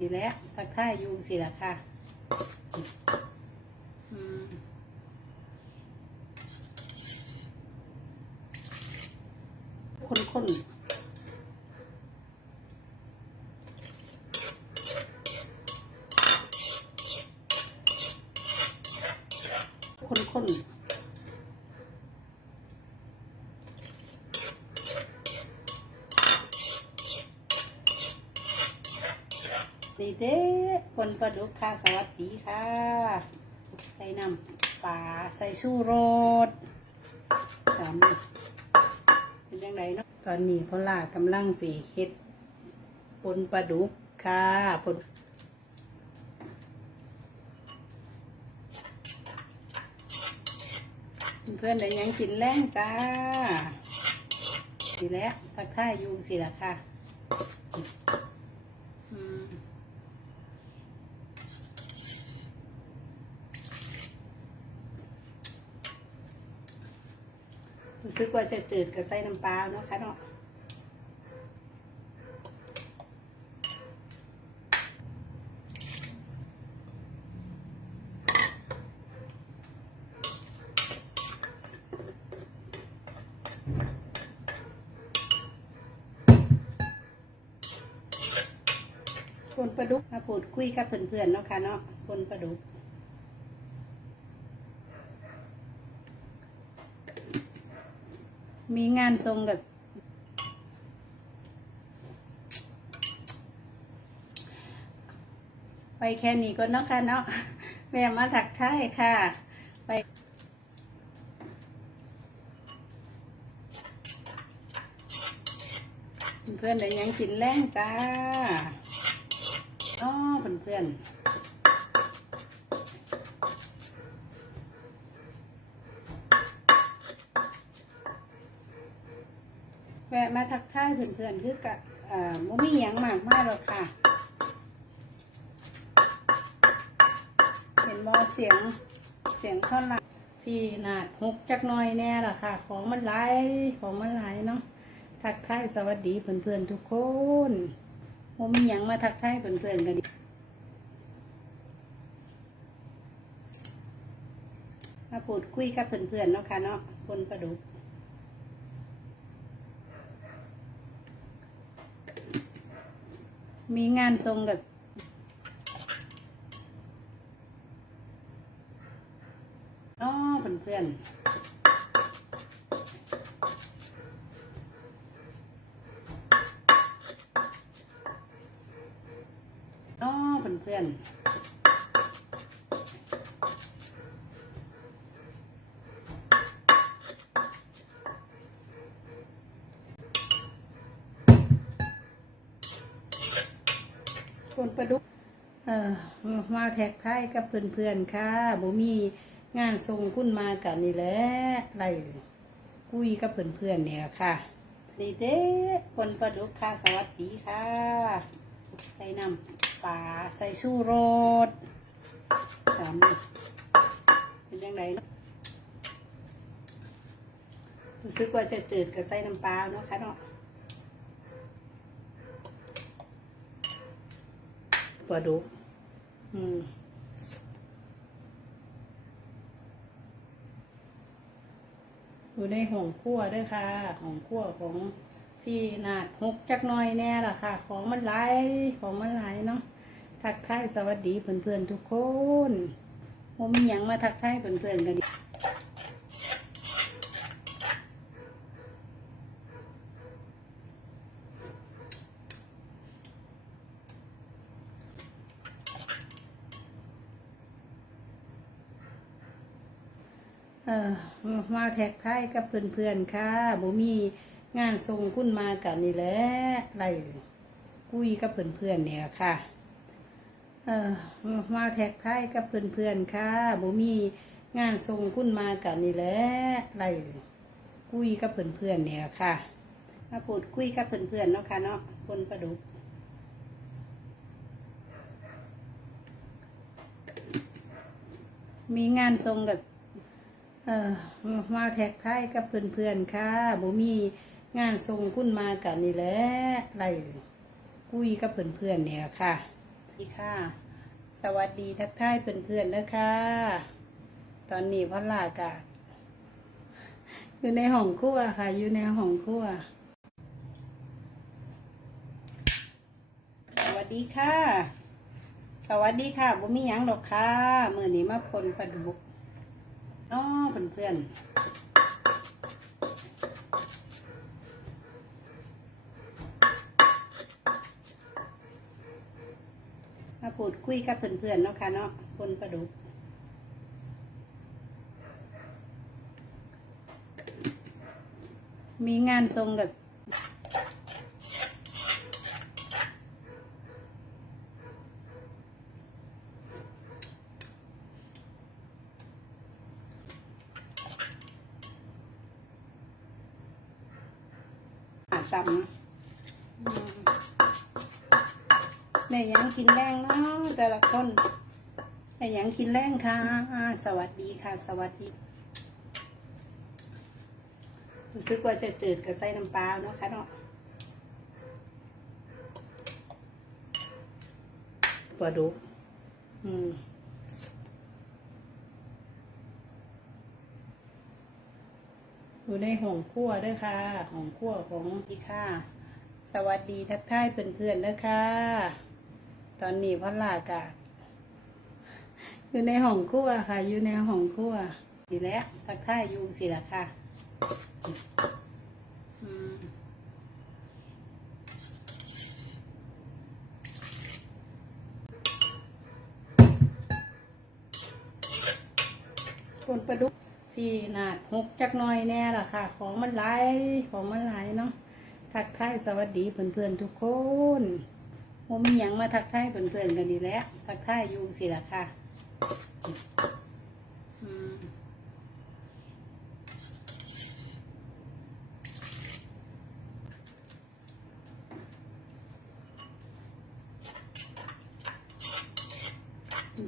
สิแล้วทักทายยุงสิละค่ะอืมคนคนคนคนเด้ คนปลาดุกค่ะ สวัสดีค่ะ ใส่น้ำปลาใส่ชูรสตอนนี้เป็นยังไงเนาะตอนนี้พ่อลากำลังสีเฮ็ดปนปลาดุกค่ะปนเพื่อนได้ยังกินแรงจ้าดีแล้วทักทายยุงสิละค่ะ อืม รู้สึกว่าจะจืดกับใส่น้ำปลาเนาะค่ะเนาะคนปลาดุกมาพูดคุยกับเพื่อนๆเนาะค่ะเนาะคนปลาดุก มีงานทรงกับไปแค่นี้ก็เนาะค่ะเนาะแม่มาถักท้ายค่ะ ไปเพื่อนๆได้ยังกินแรงจ้าอ๋อเพื่อนๆ แวะ มาทักทายเพื่อนๆคือกะอ่าโมมีหยังมากมากหรอกค่ะ เห็นมอเสียงเสียงท่อนละสี่นาดหกจักน้อยแน่ล่ะค่ะ ของมันหลายของมันหลายเนาะทักทายสวัสดีเพื่อนๆทุกคนโมมีหยังมาทักทายเพื่อนๆกันดิมาพูดคุยกับเพื่อนๆเนาะค่ะเนาะคนประดุก มีงานทรงกับอ๋อเพื่อนๆอ๋อเพื่อนๆ คนประดุกเอ่อมาแท็กท้ายกับเพื่อนๆค่ะบ่มีงานทรงคุณมากันนี่แหละไรคุยกับเพื่อนๆเนี่ยค่ะดีเด้คนประดุกค่ะสวัสดีค่ะ ใส่น้ำปลาใส่ชูรสตอนนี้เป็นยังไงนะรู้สึกว่าจะจืดกับใส่น้ำปลาเนาะค่ะเนาะ ปลาดุกอืมอยู่ในห้องครัวด้วยค่ะห้องครัวของสี่นาดหกจักน้อยแน่ล่ะค่ะ ของมันหลายของมันหลายเนาะทักทายสวัสดีเพื่อนๆทุกคนผมมีหยังมาทักทายเพื่อนๆกัน เออมาแท็กทายกับเพื่อนๆค่ะบ่มีงานทรงคุณมากันนี่แหละไรคุยกับเพื่อนๆเนี่ยค่ะ เออมาแท็กทายกับเพื่อนๆค่ะบ่มีงานทรงคุณมากันนี่แหละไรคุยกับเพื่อนๆเนี่ยค่ะ มาพูดคุยกับเพื่อนๆเนาะค่ะเนาะคนประดุกมีงานทรงกับ เออมาแท็กทายกับเพื่อนๆค่ะบ่มีงานทรงคุณมากันนี่แหละไรคุยกับเพื่อนๆเนี่ยค่ะดีค่ะ สวัสดีทักทายเพื่อนๆนะคะ ตอนนี้พ่อลากะอยู่ในห้องครัวค่ะ อยู่ในห้องครัวสวัสดีค่ะ สวัสดีค่ะบ่มีหยังดอกค่ะมื้อนี้มาพลปลาดุก อ๋อเพื่อนๆมาพูดคุยกับเพื่อนๆเนาะค่ะเนาะคนประดุกมีงานทรงกับ ตำแม่ยังกินแรงเนาะแต่ละคนแม่ยังกินแรงค่ะ สวัสดีค่ะ สวัสดีรู้สึกว่าจะจืดกับใส่น้ำปลาเนาะค่ะเนาะปลาดุกอืม อยู่ในห้องครัวเด้วยค่ะห้องครัวของพี่ค่ะ สวัสดีทักทายเพื่อนๆเด้วยค่ะ ตอนนี้พ่อลากะอยู่ในห้องครัวค่ะ อยู่ในห้องครัวดีแล้วทักทายอยู่สิละค่ะคนประดุก สี่หนาดหกจักหน่อยแน่ล่ะค่ะ ของมันหลายของมันหลายเนาะทักทายสวัสดีเพื่อนๆทุกคนโมมีหยังมาทักทายเพื่อนๆกันดีแล้วทักทายอยู่สิล่ะค่ะ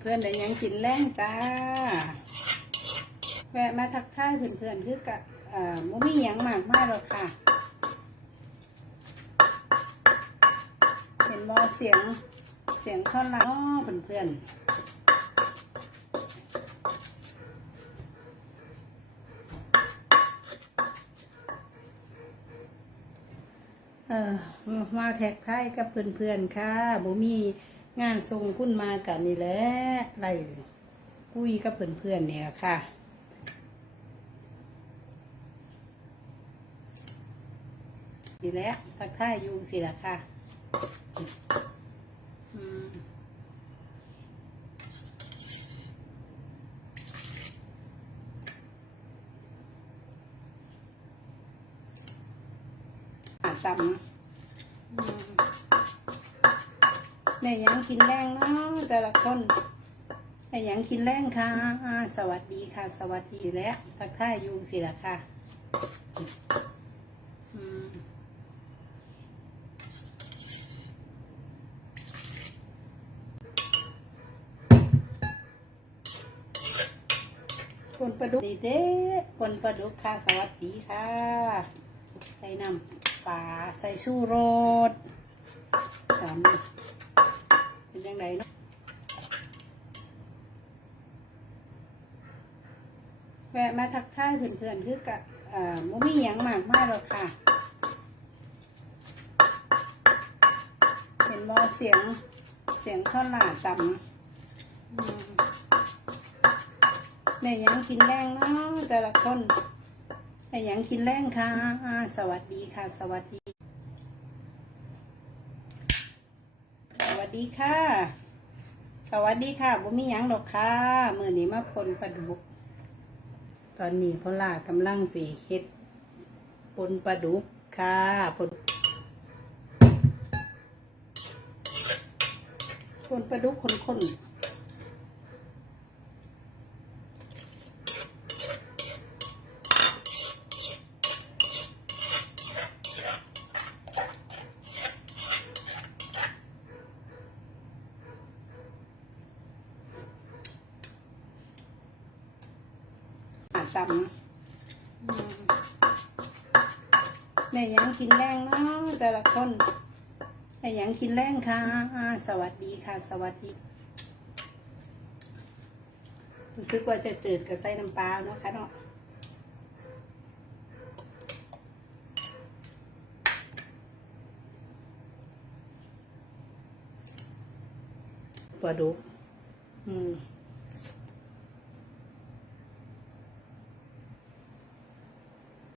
เพื่อนได้ยังกินแรงจ้า วะมาทักทายเพื่อนๆคือกะอ่าบ่มีหยังมากมายหรอกค่ะ เห็นบ่เสียงเสียงท่อนละอ้อเพื่อนๆเออมาแท็กทายกับเพื่อนๆค่ะบ่มีงานทรงคุณมากันนี่แหละไรคุยกับเพื่อนๆเนี่ยค่ะ ดีแล้วทักทายยู่สิละค่ะอาตำอืมแม่ยังกินแรงเนาะแต่ละคนแม่ยังกินแรงค่ะ สวัสดีค่ะ สวัสดีแล้วทักทายยู่สิละค่ะอืม คนปลาดุกดีเด้คนปลาดุกค่ะสวัสดีค่ะ ใส่น้ำปลาใส่ชูรสสามเป็นยังไงเนาะแวะมาทักทายเพื่อนๆคือกะอ่าโมมีหยังมากมายหรอกค่ะ เห็นบ่เสียงเสียงท่อนหลาต่ำ แม่ยังกินแรงเนาะแต่ละคนแม่ยังกินแรงค่ะ สวัสดีค่ะ สวัสดี สวัสดีค่ะ สวัสดีค่ะบ่มียังดอกค่ะเมื้อนี้มาปนปลาดุก ตอนนี้พ่อลากำลังสิเฮ็ดปนปลาดุกค่ะปนปนปลาดุกคนๆ ตำแม่ยังกินแรงเนาะแต่ละคนแต่ยังกินแรงค่ะ สวัสดีค่ะ สวัสดีรู้สึกว่าจะจืดกับใส่น้ำปลาเนาะค่ะเนาะปลาดุกอืม